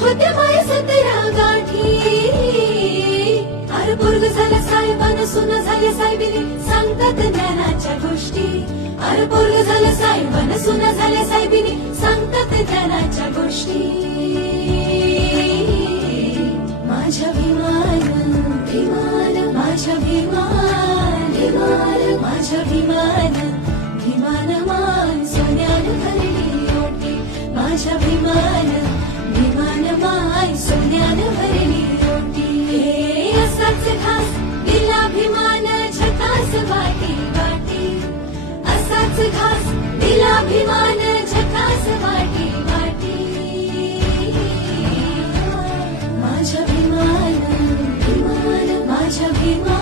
होत्या माय 17 गाठी. अरे पोरग झालं साहेबान सुना झाल्या साहेबिनी सांगतात ज्ञानाच्या गोष्टी. अरे पोरग झालं साहेबान सुना झाल्या साहेबिनी सांगतात ज्ञानाच्या गोष्टी. माझ्या भीमान भीमान माझ्या भीमान भीमान माझ्या भीमान भीमान मान सोन्यानं भरली ओटी. माझ्या भीमान भीमान मान सोन्यानं भरली ओटी. असाच घास दिला भीमान झकास वाटी वाटी. असाच घास दिला भीमान झकास वाटी वाटी. माझ्या भीमान भीमान माझ्या भीमान